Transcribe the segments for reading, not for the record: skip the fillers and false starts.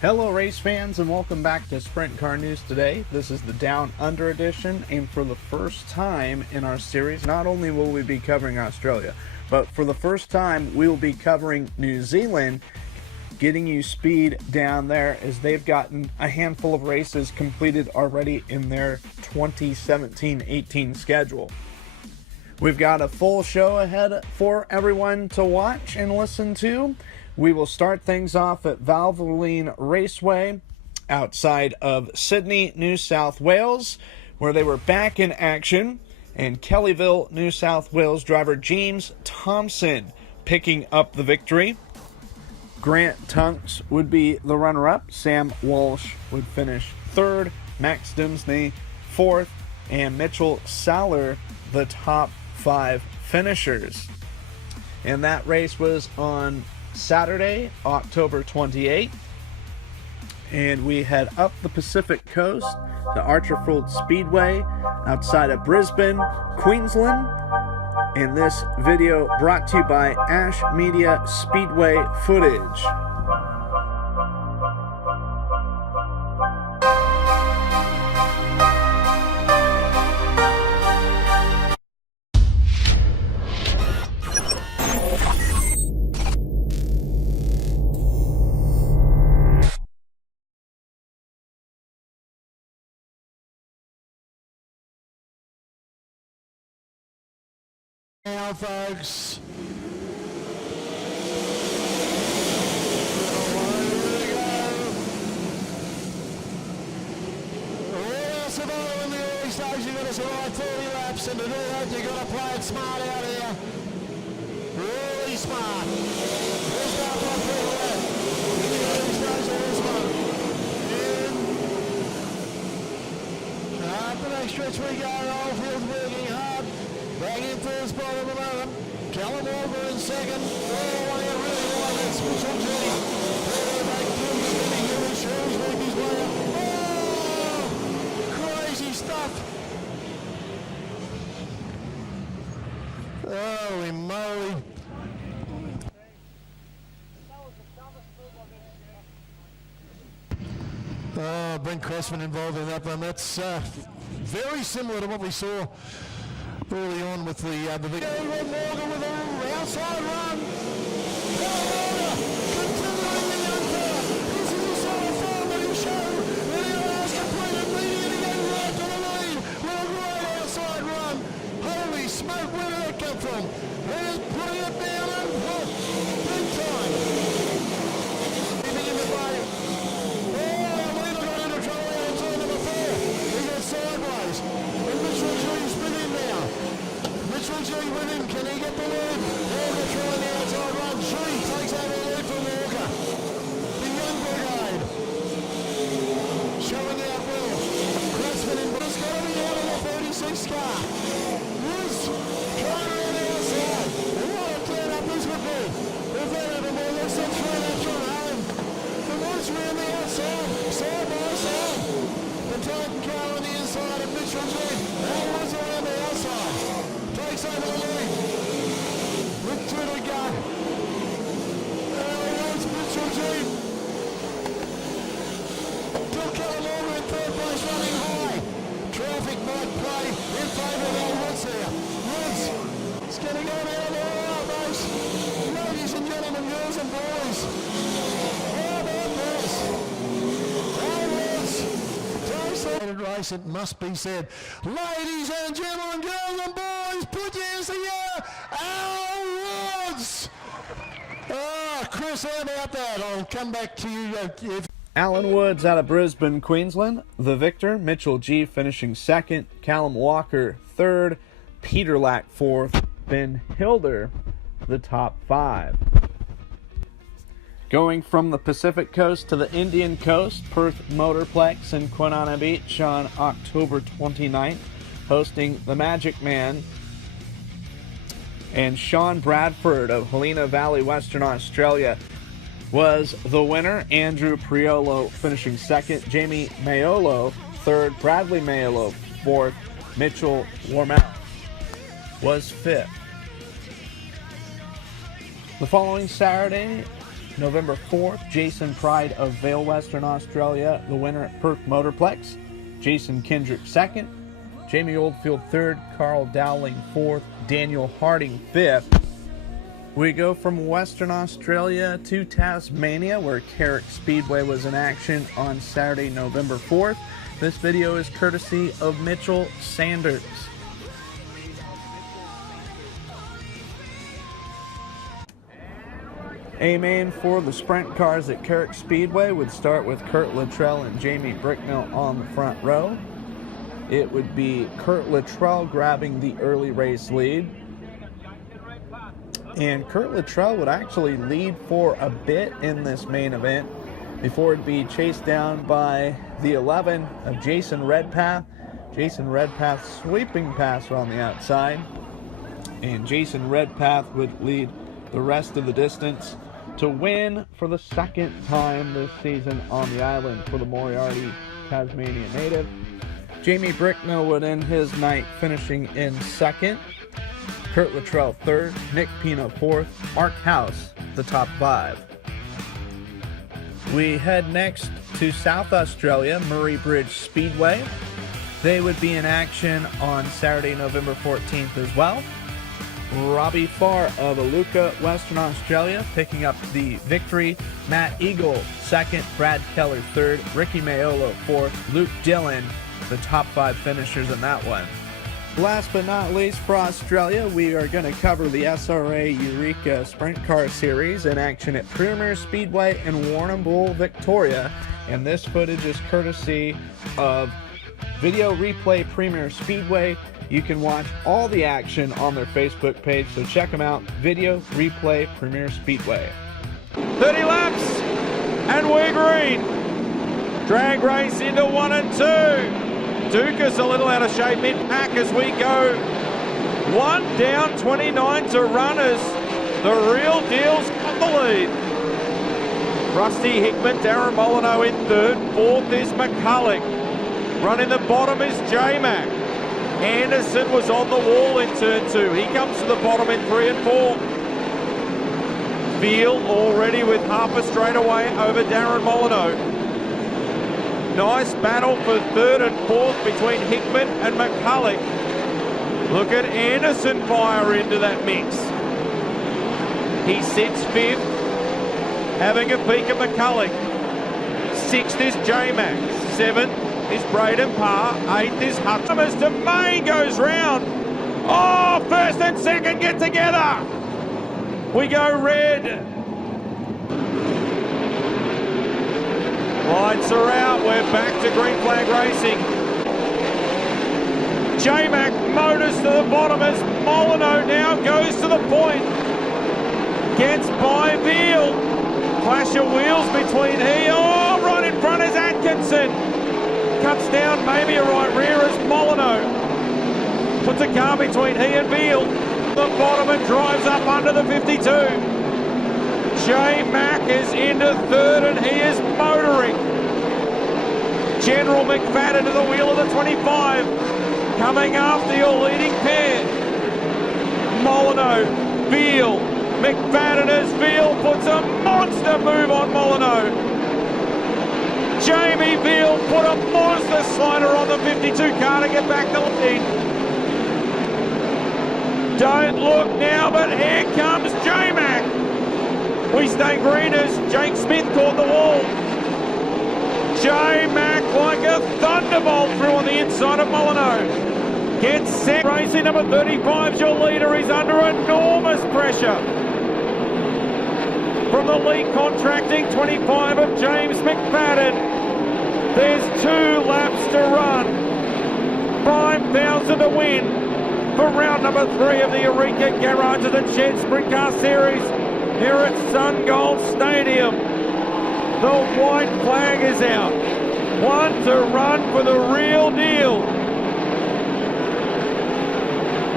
Hello race fans and welcome back to Sprint Car News today. This is the Down Under edition, and for the first time in our series, not only will we be covering Australia, but for the first time we will be covering New Zealand, getting you speed down there as they've gotten a handful of races completed already in their 2017-18 schedule. We've got a full show ahead for everyone to watch and listen to. We will start things off at Valvoline Raceway outside of Sydney, New South Wales, where they were back in action, and Kellyville, New South Wales driver James Thompson picking up the victory. Grant Tunks would be the runner-up. Sam Walsh would finish third, Max Dimsney fourth, and Mitchell Saller the top five finishers. And that race was on Saturday, October 28th, and we head up the Pacific Coast to Archerfield Speedway outside of Brisbane, Queensland, and this video brought to you by Ash Media Speedway Footage. Now, folks. In the early stage, you've got to survive 30 laps, and to do that, you've got to play it smart out here. Really smart. Here's our top three lap. In the early stage of this one. In. Up the next stretch we go. Oldfield's working hard. Back into the spot at the moment. Callum Walker in second. Oh, one out really wide. That's Mitchell G. Back to him. Spinning here in Shrewsbury. His way up. Oh! Crazy stuff. Holy moly. Oh, Brent Crossman involved in that one. That's very similar to what we saw early on with the video. Morgan with an outside run. Continuing the unfair. This is a solid form that he'll show. Video has completed leading and again right to the lead with a right outside run. Holy smoke, where did that come from? He's putting it down and big time. Keeping in the fight. Oh, I believe I got into trouble out of turn number 4. He got sideways. And Mitchell G's with him now. Mitchell G with him, can he get the lead? Walker trying the outside run. G takes over the lead from Walker. The young brigade. Showing out well. Crossman in, but it's got to be out of the 36 car. Woods trying around the outside. And what a clean up this would be. If that ever more, less than 3 laps from home. The Woods around the outside, side by side. The Titan car on the inside of Mitchell G. And Woods around the outside. Takes over the lead. With 2 to go. Early runs Mitchell G. Till Callum Walker in third place running high. Traffic might play in favour of our Woods here. Woods. It's going to go down the aisle, folks. Ladies and gentlemen, girls and boys. How about this? Our Woods. Race, it must be said. Ladies and gentlemen, girls and boys, put your hands together. Our Woods. Oh, Chris, how about that? I'll come back to you if Alan Woods out of Brisbane, Queensland, the victor. Mitchell G finishing second. Callum Walker third. Peter Lack fourth. Ben Hilder the top 5. Going from the Pacific Coast to the Indian Coast, Perth Motorplex in Kwinana Beach on October 29th, hosting the Magic Man. And Sean Bradford of Helena Valley, Western Australia, was the winner. Andrew Priolo finishing second. Jamie Mayolo third. Bradley Mayolo fourth. Mitchell Warrnambool was fifth. The following Saturday, November 4th, Jason Pride of Vale, Western Australia, the winner at Perth Motorplex. Jason Kendrick 2nd, Jamie Oldfield 3rd, Carl Dowling 4th, Daniel Harding 5th. We go from Western Australia to Tasmania, where Carrick Speedway was in action on Saturday, November 4th. This video is courtesy of Mitchell Sanders. A main for the sprint cars at Carrick Speedway would start with Kurt Luttrell and Jamie Bricknell on the front row. It would be Kurt Luttrell grabbing the early race lead. And Kurt Luttrell would actually lead for a bit in this main event before it'd be chased down by the 11 of Jason Redpath. Jason Redpath sweeping past on the outside. And Jason Redpath would lead the rest of the distance to win for the second time this season on the island for the Moriarty Tasmania native. Jamie Bricknell would end his night finishing in 2nd. Kurt Luttrell 3rd, Nick Pino 4th, Mark House the top 5. We head next to South Australia, Murray Bridge Speedway. They would be in action on Saturday, November 14th as well. Robbie Farr of Aluka, Western Australia, picking up the victory. Matt Eagle 2nd, Brad Keller 3rd, Ricky Mayolo 4th, Luke Dillon the top 5 finishers in that one. Last but not least for Australia, we are going to cover the SRA Eureka Sprint Car Series in action at Premier Speedway in Warrnambool, Victoria. And this footage is courtesy of Video Replay Premier Speedway. You can watch all the action on their Facebook page, so check them out. Video Replay Premier Speedway. 30 laps, and we're green. Drag race into 1 and 2. Dukas a little out of shape mid-pack as we go. 1 down, 29 to runners. The real deal's got the lead. Rusty Hickman, Darren Molyneux in 3rd. 4th is McCulloch. Running the bottom is J-Mac. Anderson was on the wall in turn 2. He comes to the bottom in 3 and 4. Veal already with half a straightaway over Darren Molyneux. Nice battle for 3rd and 4th between Hickman and McCulloch. Look at Anderson fire into that mix. He sits 5th, having a peek at McCulloch. 6th is J-Mac. 7th is Braden Parr. 8th is Hutton. As Domain goes round. Oh, 1st and 2nd get together. We go red. Lights are out, we're back to green flag racing. J-Mac motors to the bottom as Molyneux now goes to the point. Gets by Veal. Clash of wheels between oh, right in front is Atkinson. Cuts down maybe a right rear as Molyneux. Puts a car between he and Veal. The bottom and drives up under the 52. J-Mac is into 3rd and he is motoring. General McFadden to the wheel of the 25. Coming after your leading pair. Molyneux, Veal, McFadden as Veal puts a monster move on Molyneux. Jamie Veal put a monster slider on the 52 car to get back to lead. Don't look now, but here comes J-Mac. We stay green as Jake Smith caught the wall. J-Mac like a thunderbolt through on the inside of Molyneux. Gets set. Racing number 35's your leader. He's under enormous pressure. From the lead contracting 25 of James McFadden. There's 2 laps to run. 5,000 to win for round number 3 of the Eureka Garage of the Shed Sprint Car Series here at Sun Gold Stadium. The white flag is out. 1 to run for the real deal.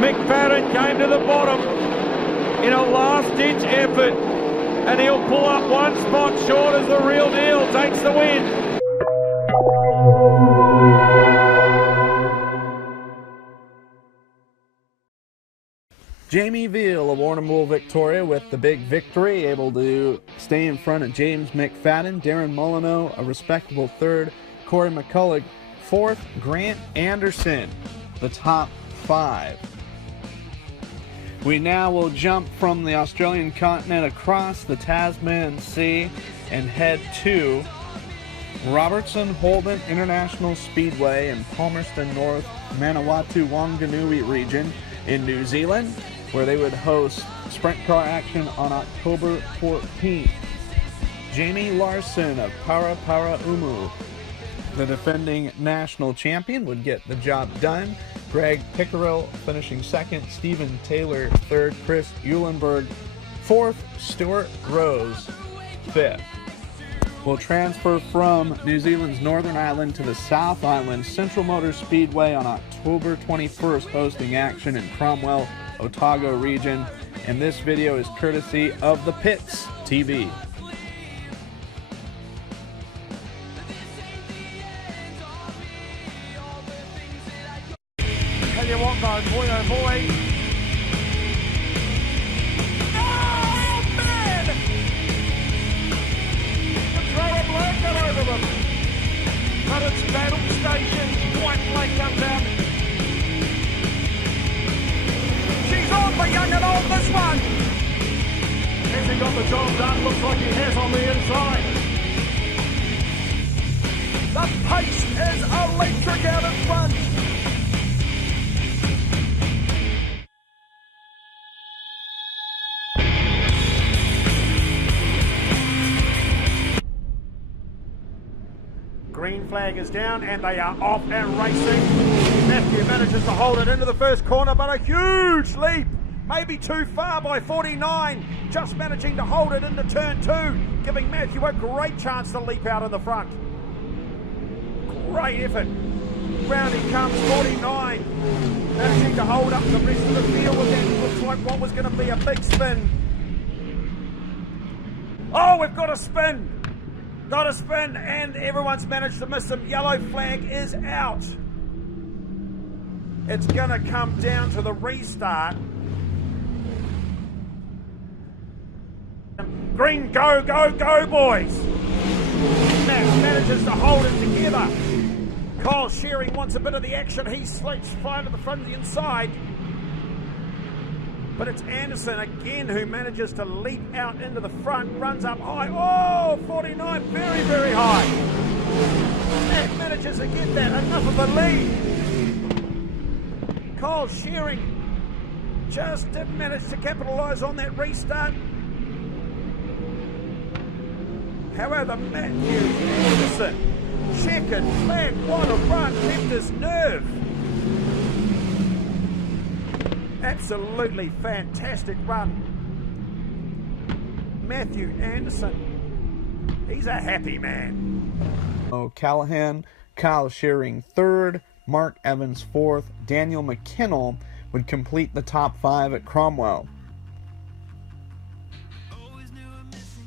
McFadden came to the bottom in a last-ditch effort, and he'll pull up 1 spot short as the real deal takes the win. Jamie Veal of Warrnambool, Victoria, with the big victory, able to stay in front of James McFadden. Darren Molyneux, a respectable third. Corey McCulloch, fourth. Grant Anderson, the top 5. We now will jump from the Australian continent across the Tasman Sea and head to Robertson Holden International Speedway in Palmerston North, Manawatu Wanganui region in New Zealand, where they would host sprint car action on October 14th. Jamie Larson of Para Umu, the defending national champion, would get the job done. Greg Pickerill finishing second, Stephen Taylor third, Chris Eulenberg fourth, Stuart Rose fifth. We'll transfer from New Zealand's Northern Island to the South Island. Central Motor Speedway on October 21st hosting action in Cromwell, Otago region. And this video is courtesy of the Pits TV. Tell you what though, boy oh boy. Oh man! The thrower blanket over them. But it's battle station. White flag comes out. She's on for young and old, this one. Has he got the job done? Looks like he has on the inside. The pace is electric out in front. Green flag is down and they are off and racing. Matthew manages to hold it into the first corner, but a huge leap. Maybe too far by 49. Just managing to hold it into turn 2, giving Matthew a great chance to leap out in the front. Great effort. Round he comes, 49. Managing to hold up the rest of the field with that. Looks like what was going to be a big spin. Oh, we've got a spin. Got a spin, and everyone's managed to miss him. Yellow flag is out. It's going to come down to the restart. Green, go, go, go, boys. Max manages to hold it together. Kyle Shearing wants a bit of the action. He slips fine to the front of the inside. But it's Anderson again who manages to leap out into the front, runs up high. Oh, 49, very, very high. Matt manages to get that, enough of a lead. Kyle Shearing just didn't manage to capitalise on that restart. However, Matthew Anderson, checkered flag, what a run, left his nerve. Absolutely fantastic run. Matthew Anderson, he's a happy man. O'Callaghan, Kyle Shearing third, Mark Evans fourth, Daniel McKinnell would complete the top 5 at Cromwell.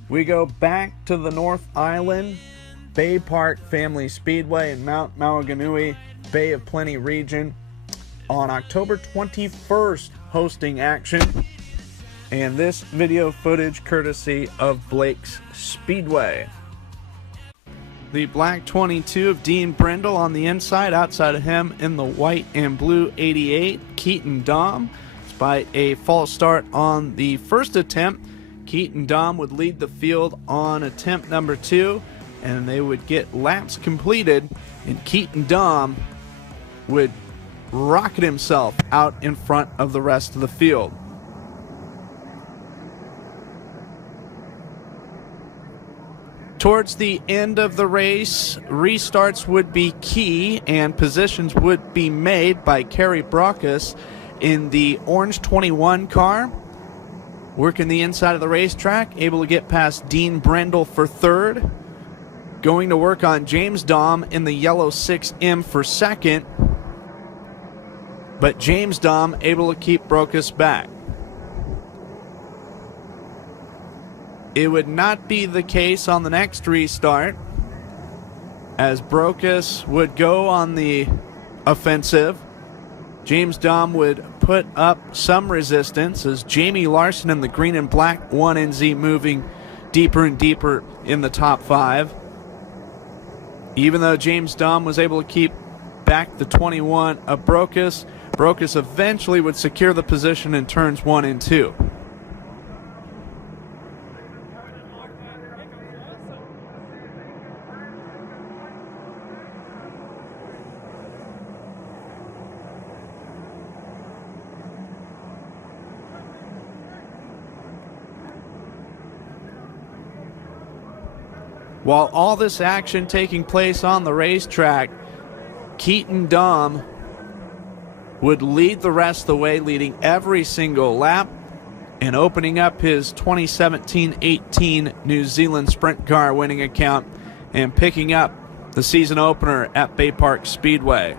We go back to the North Island, Baypark Family Speedway in Mount Maunganui, Bay of Plenty region, on October 21st hosting action. And this video footage courtesy of Blake's Speedway. The black 22 of Dean Brindle on the inside. Outside of him in the white and blue 88, Keaton Dom. Despite a false start on the first attempt, Keaton Dom would lead the field on attempt number 2, and they would get laps completed, and Keaton Dom would rocket himself out in front of the rest of the field. Towards the end of the race, restarts would be key and positions would be made by Kerry Brockus in the orange 21 car, working the inside of the racetrack, able to get past Dean Brindle for third, going to work on James Dom in the yellow 6M for second, but James Dom able to keep Brockus back. It would not be the case on the next restart, as Brockus would go on the offensive, James Dom would put up some resistance as Jamie Larson in the green and black 1NZ moving deeper and deeper in the top 5. Even though James Dom was able to keep back the 21 of Brocus, Brocus eventually would secure the position in turns 1 and 2. While all this action taking place on the racetrack, Keaton Dom would lead the rest of the way, leading every single lap and opening up his 2017-18 New Zealand Sprint Car winning account and picking up the season opener at Baypark Speedway.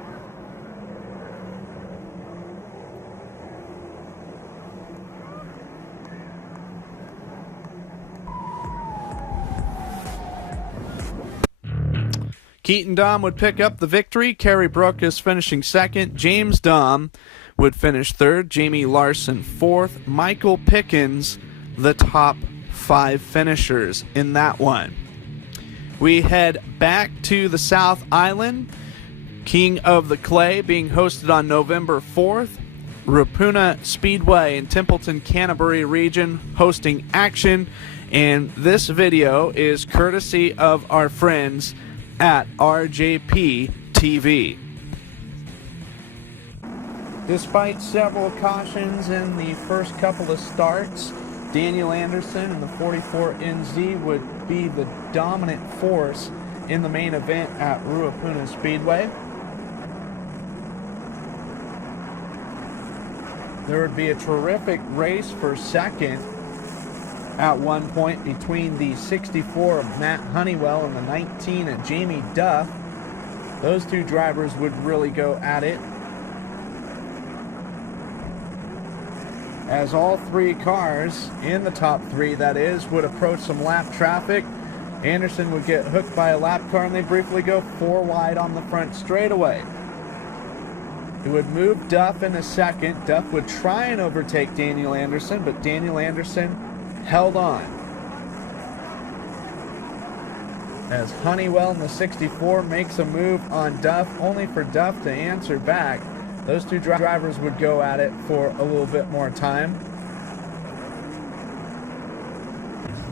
Keaton Dom would pick up the victory. Kerry Brocus finishing second. James Dom would finish third. Jamie Larson fourth. Michael Pickens, the top 5 finishers in that one. We head back to the South Island. King of the Clay being hosted on November 4th. Ruapuna Speedway in Templeton, Canterbury region hosting action. And this video is courtesy of our friends at RJP TV. Despite several cautions in the first couple of starts, Daniel Anderson in the 44NZ would be the dominant force in the main event at Ruapuna Speedway. There would be a terrific race for second at one point between the 64 of Matt Honeywell and the 19 of Jamie Duff. Those two drivers would really go at it, as all 3 cars in the top 3, that is, would approach some lap traffic. Anderson would get hooked by a lap car and they briefly go 4 wide on the front straightaway. It would move Duff in a second. Duff would try and overtake Daniel Anderson, but Daniel Anderson held on. As Honeywell in the 64 makes a move on Duff, only for Duff to answer back. Those two drivers would go at it for a little bit more time.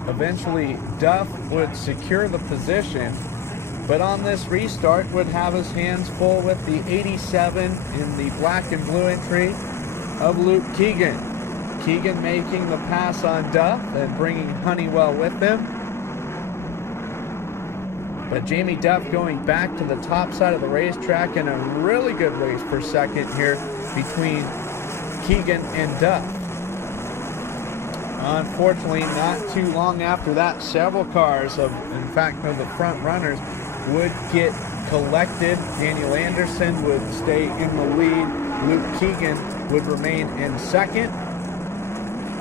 Eventually, Duff would secure the position, but on this restart would have his hands full with the 87 in the black and blue entry of Luke Keegan. Keegan making the pass on Duff and bringing Honeywell with him. But Jamie Duff going back to the top side of the racetrack in a really good race for second here between Keegan and Duff. Unfortunately, not too long after that, several cars of the front runners would get collected. Daniel Anderson would stay in the lead. Luke Keegan would remain in second,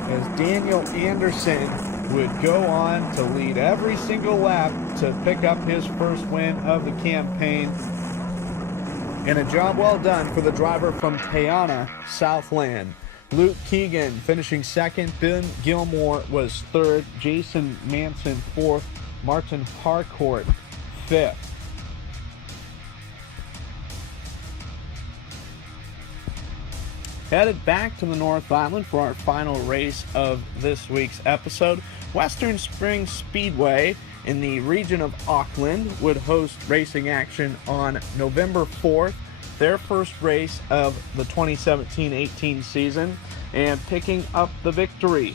as Daniel Anderson would go on to lead every single lap to pick up his first win of the campaign. And a job well done for the driver from Tayana, Southland. Luke Keegan finishing second. Ben Gilmore was third. Jason Manson fourth. Martin Harcourt fifth. Headed back to the North Island for our final race of this week's episode. Western Springs Speedway in the region of Auckland would host racing action on November 4th, their first race of the 2017-18 season, and picking up the victory,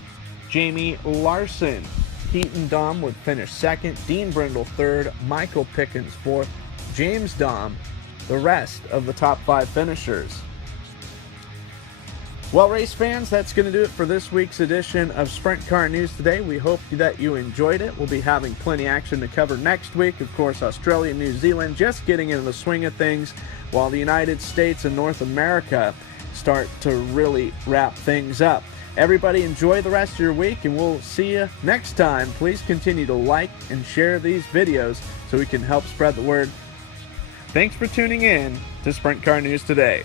Jamie Larson. Keaton Dom would finish second, Dean Brindle third, Michael Pickens fourth, James Dom, the rest of the top 5 finishers. Well, race fans, that's going to do it for this week's edition of Sprint Car News Today. We hope that you enjoyed it. We'll be having plenty of action to cover next week. Of course, Australia and New Zealand just getting into the swing of things, while the United States and North America start to really wrap things up. Everybody enjoy the rest of your week, and we'll see you next time. Please continue to like and share these videos so we can help spread the word. Thanks for tuning in to Sprint Car News Today.